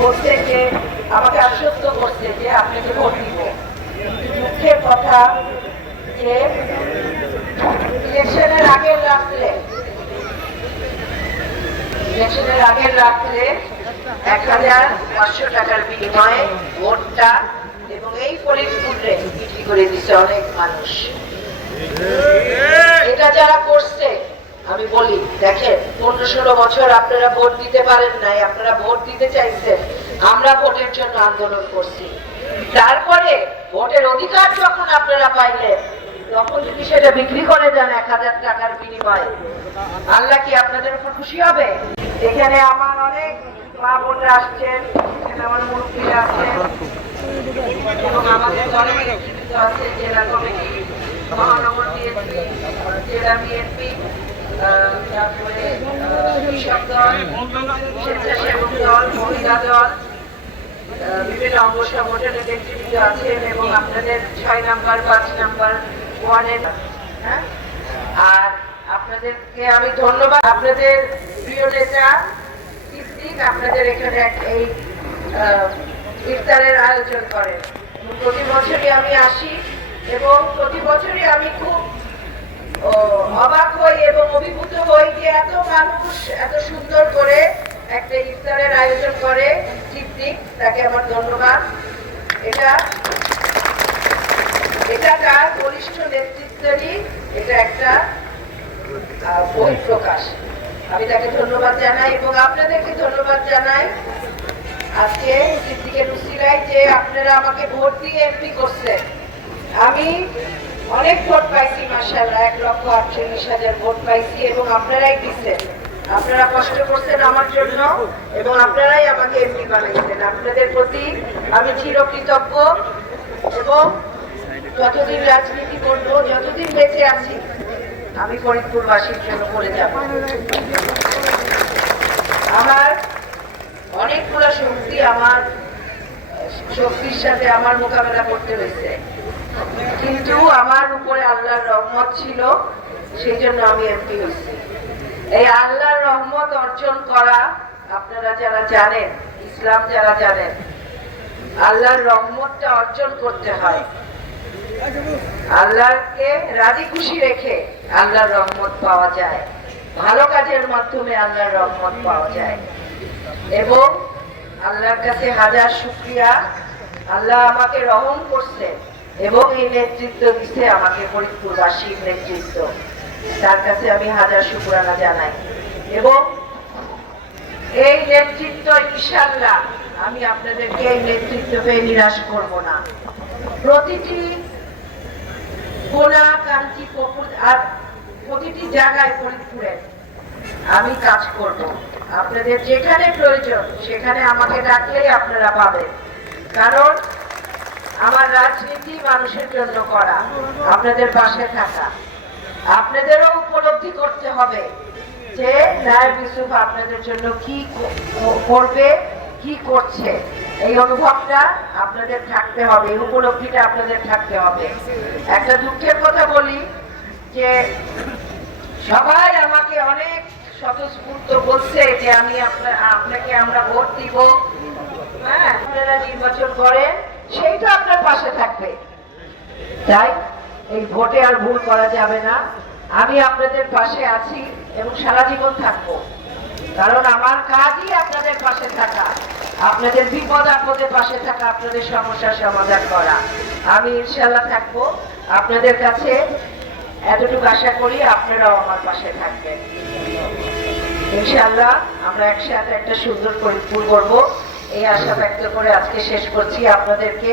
বলছে যে আমাকে আশ্বস্ত করছে যে আপনাকে ভোট দিব। দুঃখের কথা যে ইলেকশনের আগের রাত্রে ১,৫০০ টাকার বিনিময়ে ভোটটা এবং এই ফরিদপুরে বিক্রি করে দিচ্ছে অনেক মানুষ। এটা যারা করছে আমি বলি, দেখেন ১৫-১৬ বছর আপনারা ভোট দিতে পারেন নাই, আপনারা ভোট দিতে চাইছেন, আমরা ভোটের জন্য আন্দোলন করছি। তারপরে ভোটের অধিকার যখন আপনারা পাইলেন, তখন যদি সেটা বিক্রি করে দেন ১,০০০ টাকার বিনিময়ে, আল্লাহ কি আপনাদের উপর খুশি হবে? এখানে আমার অনেক মা বোনরা আসছেন, এখানে আমার মুরব্বীরা আছেন এবং আমাদের দলের নেতৃত্ব আছে, জেলা কমিটি, মহানগর বিএনপি, জেলা বিএনপি, তারপরে কৃষক দল, স্বেচ্ছাসেবক দল, মহিলা দল, বিভিন্ন অঙ্গ সংগঠনের নেতৃত্ব আছেন এবং আপনাদের ৬ নাম্বার ৫ নাম্বার ওয়ার্ডের। আর আপনাদেরকে আমি ধন্যবাদ। আপনাদের প্রিয় নেতা সিদ্দিক আপনাদের এখানে এই ইফতারের আয়োজন করেন। প্রতি বছরই আমি আসি এবং প্রতি বছরই আমি খুব অবাক হই এবং অভিভূত হই যে এত মানুষ এত সুন্দর করে একটা ইফতারের আয়োজন করে সিদ্দিক, তাকে আমার ধন্যবাদ। এটা তার বলিষ্ঠ নেতৃত্বেরই এটা একটা বহিঃপ্রকাশ। আমি তাকে ধন্যবাদ জানাই এবং আপনাদেরকে ধন্যবাদ জানাই আজকে সিদ্দিকের উসিলায় যে আপনারা আমাকে ভোট দিয়ে এমপি করছেন। আমি অনেক ভোট পাইছি, মাশাআল্লাহ ১,৪৮,০০০ ভোট পাইছি এবং আপনারাই দিচ্ছেন, আপনারা কষ্ট করছেন আমার জন্য এবং আপনারাই আমাকে এমপি বানাইছেন। আপনাদের প্রতি আমি চিরকৃতজ্ঞ এবং যতদিন রাজনীতি করব, যতদিন বেঁচে আছি, আমি ফরিদপুরবাসীর জন্য করে যাব। আমার অনেকগুলো শক্তি, আমার শক্তির সাথে আমার মোকাবেলা করতে হয়েছে, কিন্তু আমার উপরে আল্লাহর রহমত ছিল, সেই জন্য আমি এমপি হয়েছি। এই আল্লাহর রহমত অর্জন করা, আপনারা যারা জানেন, ইসলাম যারা জানেন, আল্লাহর রহমতটা অর্জন করতে হয়। আল্লাহকে রাজি খুশি রেখে আল্লাহর রহমত পাওয়া যায়, ভালো কাজের মাধ্যমে আল্লাহর রহমত পাওয়া যায়। এবং আল্লাহর কাছে হাজার শুকরিয়া, আল্লাহ আমাকে রহম করছে এবং এই নেতৃত্ব দিচ্ছে আমাকে, ফরিদপুরবাসীর নেতৃত্ব, তার কাছে আমি হাজার শুকরানা জানাই। এবং এই নেতৃত্ব ইনশাআল্লাহ আমি আপনাদেরকে এই নেতৃত্ব পেয়ে নিরাশ করব না। প্রতিটি কোনা কাঞ্চি পুকুর আর প্রতিটি জায়গায় ফরিদপুরের আমি কাজ করব। আপনাদের যেখানে প্রয়োজন সেখানে আমাকে ডাকলেই আপনারা পাবেন, কারণ আমার রাজনীতি মানুষের জন্য করা, আপনাদের পাশে থাকা। আপনাদেরও উপলব্ধি করতে হবে যে নায়েব ইউসুফ আপনাদের জন্য কি করবে, কি করছে, এই অনুভবটা আপনাদের থাকতে হবে, এই উপলব্ধিটা আপনাদের থাকতে হবে। একটা দুঃখের কথা বলি যে সবাই আমাকে অনেক স্বতঃস্ফূর্ত বলছে যে আমি আপনাকে আমরা ভোট দিব, হ্যাঁ আপনারা নির্বাচন করেন, সেইটা আপনার পাশে থাকবে। তাই এই ভোটে আর ভুল করা যাবে না। আমি আপনাদের পাশে আছি এবং সারা জীবন থাকবো, কারণ আমার কাজই আপনাদের পাশে থাকা, আপনাদের বিপদ আপদে পাশে থাকা, আপনাদের সমস্যার সমাধান করা। আমি ইনশাআল্লাহ থাকবো আপনাদের কাছে, এতটুকু আশা করি আপনারাও আমার পাশে থাকবেন। ইনশাআল্লাহ আমরা একসাথে একটা সুন্দর ফরিদপুর করব, এই আশা ব্যক্ত করে আজকে শেষ করছি। আপনাদেরকে